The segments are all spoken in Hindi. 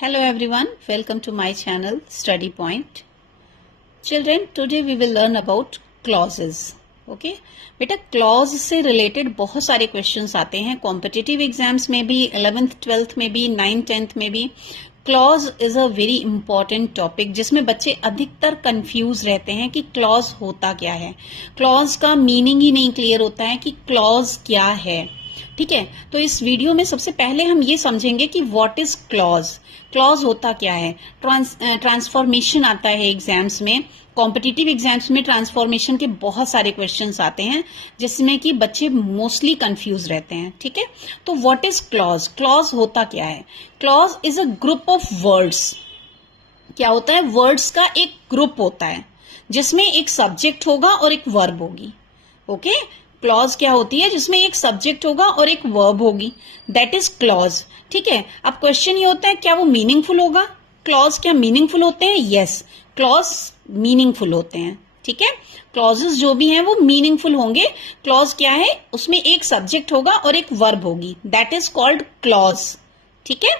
Hello everyone, welcome to my channel Study Point. Children, today we will learn about clauses. Okay? बेटा क्लॉज से रिलेटेड बहुत सारे क्वेश्चंस आते हैं कॉम्पिटिटिव एग्जाम्स में भी, 11th 12th में भी, 9th 10th में भी. Clause is a very important topic जिसमें बच्चे अधिकतर कंफ्यूज रहते हैं कि क्लॉज होता क्या है. क्लॉज का मीनिंग ही नहीं क्लियर होता है कि क्लॉज क्या है. ठीक है, तो इस वीडियो में सबसे पहले हम ये समझेंगे कि व्हाट इज क्लॉज. क्लॉज होता क्या है. ट्रांसफॉर्मेशन आता है एग्जाम्स में, कॉम्पिटिटिव एग्जाम्स में ट्रांसफॉर्मेशन के बहुत सारे क्वेश्चंस आते हैं जिसमें कि बच्चे मोस्टली कंफ्यूज रहते हैं. ठीक है, तो व्हाट इज क्लॉज. क्लॉज होता क्या है. Clause is a group of words. क्या होता है, वर्ड्स का एक ग्रुप होता है जिसमें एक सब्जेक्ट होगा और एक वर्ब होगी. ओके, क्लॉज क्या होती है, जिसमें एक सब्जेक्ट होगा और एक वर्ब होगी, दैट इज क्लॉज. ठीक है, अब क्वेश्चन ये होता है क्या वो मीनिंगफुल होगा. क्लॉज क्या मीनिंगफुल होते हैं. यस, क्लॉज मीनिंगफुल होते हैं. ठीक है, क्लॉजेस जो भी हैं वो मीनिंगफुल होंगे. क्लॉज क्या है, उसमें एक सब्जेक्ट होगा और एक वर्ब होगी, दैट इज कॉल्ड क्लॉज. ठीक है,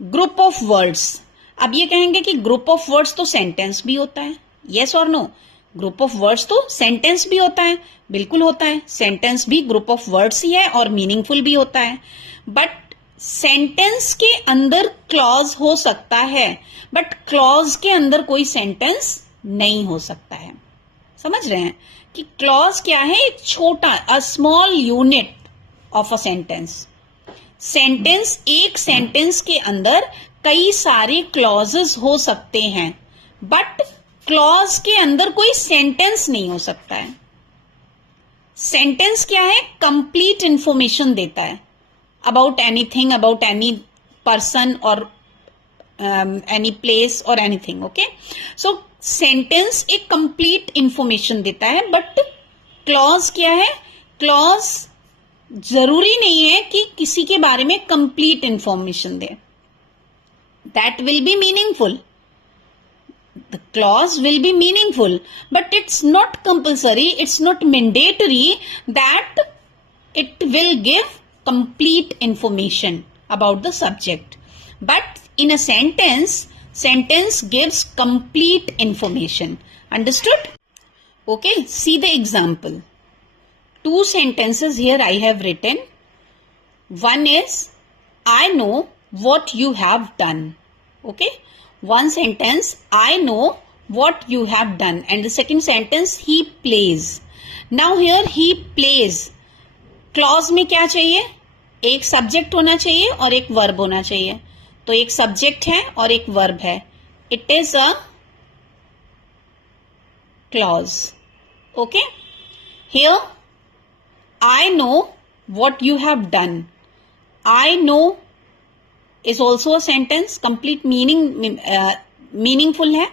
ग्रुप ऑफ वर्ड्स. अब ये कहेंगे कि ग्रुप ऑफ वर्ड्स तो सेंटेंस भी होता है. यस और नो, ग्रुप ऑफ वर्ड्स तो सेंटेंस भी होता है. बिल्कुल होता है, सेंटेंस भी ग्रुप ऑफ वर्ड्स ही है और मीनिंगफुल भी होता है. बट सेंटेंस के अंदर क्लॉज हो सकता है, बट क्लॉज के अंदर कोई सेंटेंस नहीं हो सकता है. समझ रहे हैं कि क्लॉज क्या है, एक छोटा, a small unit of a sentence. Sentence, एक सेंटेंस के अंदर कई सारे क्लॉजेस हो सकते हैं, बट क्लॉज के अंदर कोई सेंटेंस नहीं हो सकता है. सेंटेंस क्या है, कंप्लीट इंफॉर्मेशन देता है about anything, about any person और एनी प्लेस और एनीथिंग. ओके, सो सेंटेंस एक कंप्लीट इंफॉर्मेशन देता है, बट क्लॉज क्या है, क्लॉज जरूरी नहीं है कि किसी के बारे में complete information they. That will be meaningful. The clause will be meaningful, but it's not compulsory, it's not mandatory that it will give complete information about the subject. But in a sentence, sentence gives complete information. Understood? Okay, see the example. Two sentences here I have written. One is, I know what you have done. Okay? One sentence, I know what you have done, and the second sentence, he plays. Now here he plays. Clause में क्या चाहिए, एक सब्जेक्ट होना चाहिए और एक वर्ब होना चाहिए. तो एक सब्जेक्ट है और एक वर्ब है. It is a clause. Okay, here I know what you have done. I know is also a sentence, complete meaning, meaningful है.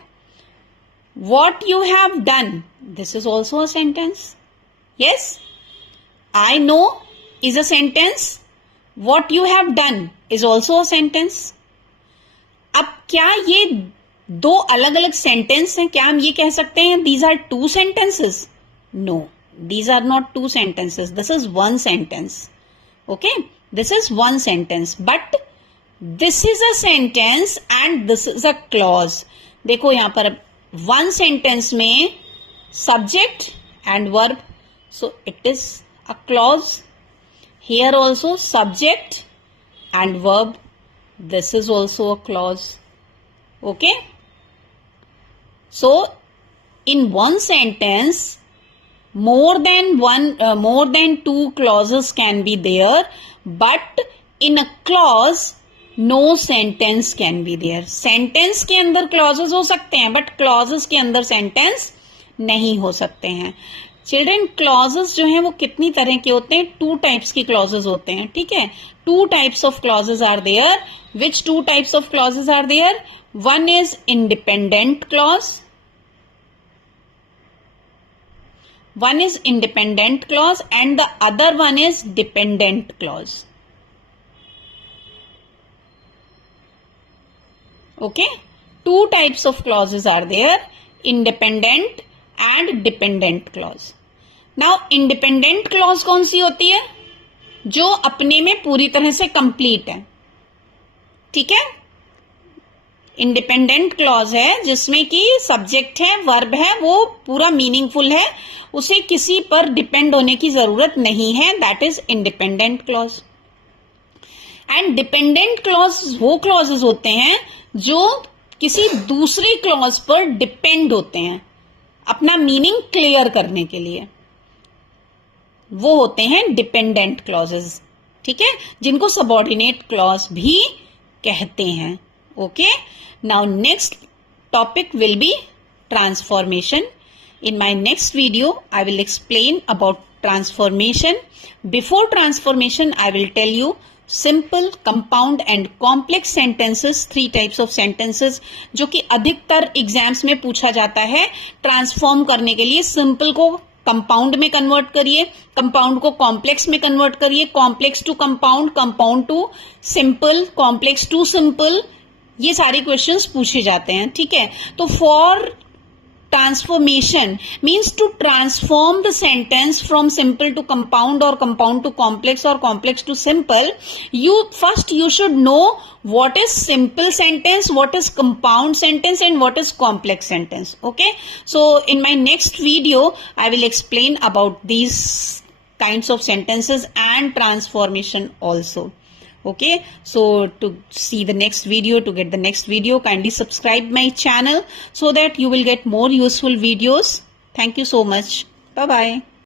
What you have done, this is also a sentence. Yes, I know is a sentence. What you have done is also a sentence. अब क्या ये दो अलग अलग सेंटेंस हैं, क्या हम ये कह सकते हैं these are two sentences? No, these are not two sentences. This is one sentence. Okay, this is one sentence, but this is a sentence and this is a clause. देखो यहां पर वन सेंटेंस में subject and verb, so it is a clause. Here also subject and verb, this is also a clause. Okay, so in one sentence more than two clauses can be there, but in a clause no sentence can be there. sentence के अंदर clauses हो सकते हैं, but clauses के अंदर sentence नहीं हो सकते हैं. चिल्ड्रन, clauses जो हैं वो कितनी तरह के होते हैं, टू टाइप्स की clauses होते हैं. ठीक है, two types of clauses are there. which two types of clauses are there? One is independent clause. One is independent clause and the other one is dependent clause. Okay, two types of clauses are there, independent and dependent clause. Now independent clause कौन सी होती है, जो अपने में पूरी तरह से complete है. ठीक है, इंडिपेंडेंट क्लॉज है जिसमें कि सब्जेक्ट है, वर्ब है, वो पूरा मीनिंगफुल है, उसे किसी पर डिपेंड होने की जरूरत नहीं है, that is independent clause. And dependent clause वो क्लॉजेज होते हैं जो किसी दूसरे क्लॉज पर डिपेंड होते हैं अपना मीनिंग क्लियर करने के लिए, वो होते हैं डिपेंडेंट क्लॉजेज, ठीक है, जिनको सबऑर्डिनेट क्लॉज भी कहते हैं। Okay, now next topic will be transformation. In my next video, I will explain about transformation. Before transformation, I will tell you simple, compound and complex sentences, 3 types of sentences जो कि अधिकतर एग्जाम्स में पूछा जाता है। ट्रांसफॉर्म करने के लिए सिंपल को कंपाउंड में कन्वर्ट करिए, कंपाउंड को कॉम्प्लेक्स में कन्वर्ट करिए, complex to compound, compound to simple, complex to simple, ये सारे क्वेश्चंस पूछे जाते हैं, ठीक है। तो for transformation means to transform the sentence from simple to compound और कंपाउंड टू कॉम्प्लेक्स और complex to simple, you should know what is simple sentence, what is compound sentence and what is complex sentence. Okay, so in my next video I will explain about these kinds of sentences and transformation also. Okay, so to see the next video, to get the next video, kindly subscribe my channel so that you will get more useful videos. Thank you so much. Bye bye.